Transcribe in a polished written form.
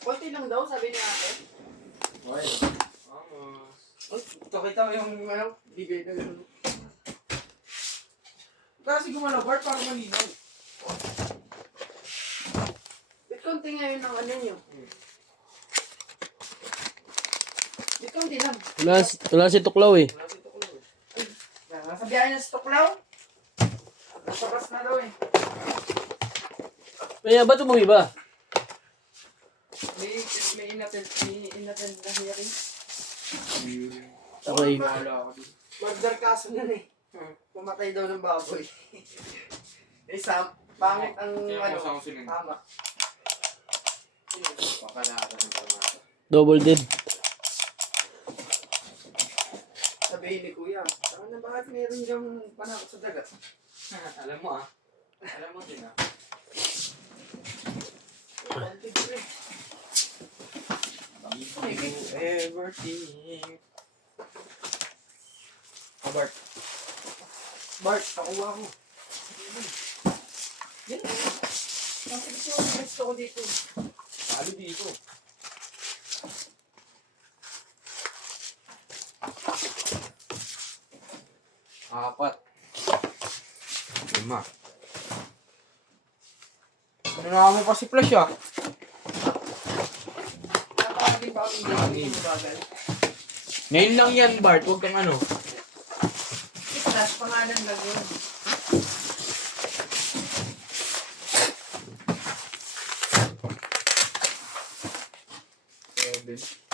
Konti lang daw, sabi ni ate. Okay. Vamos. Uy, kakita ko yung ano, bigay na gano'n. Kasi gumalaw, Bart, parang malinaw. Ba't konti ngayon ng ano nyo? Ba't konti lang? Wala si Tuklaw eh. Wala dito ko lang. Nasa biyahe na sa Tuklaw. Nasa oras na daw eh. Kaya ba't umuwi ba? May inattend na hearing. Okay. Wala ako dito. Murder kaso na eh. Pumatay daw ng baboy. Pangit ang Kaya ano. masama sila. Tama. Pakalata ng pamata. Double dead. Sabihin ni Kuya, saan na bakit meron diyang panakot sa dagat? Alam mo ah. Alam mo din ah. Wanted ko eh. If you ever think. Ah, Bart. Bart, nakuha ko. Yan eh. Ang gusto ko dito. Sali dito. Apat. 5. Ano na mo pa si Flash ah? Napakagin pa kami Hangin. dito. Bagal. Ngayon lang yan, Bart. Huwag kang ano. Flash pangalan lang yun. Seven.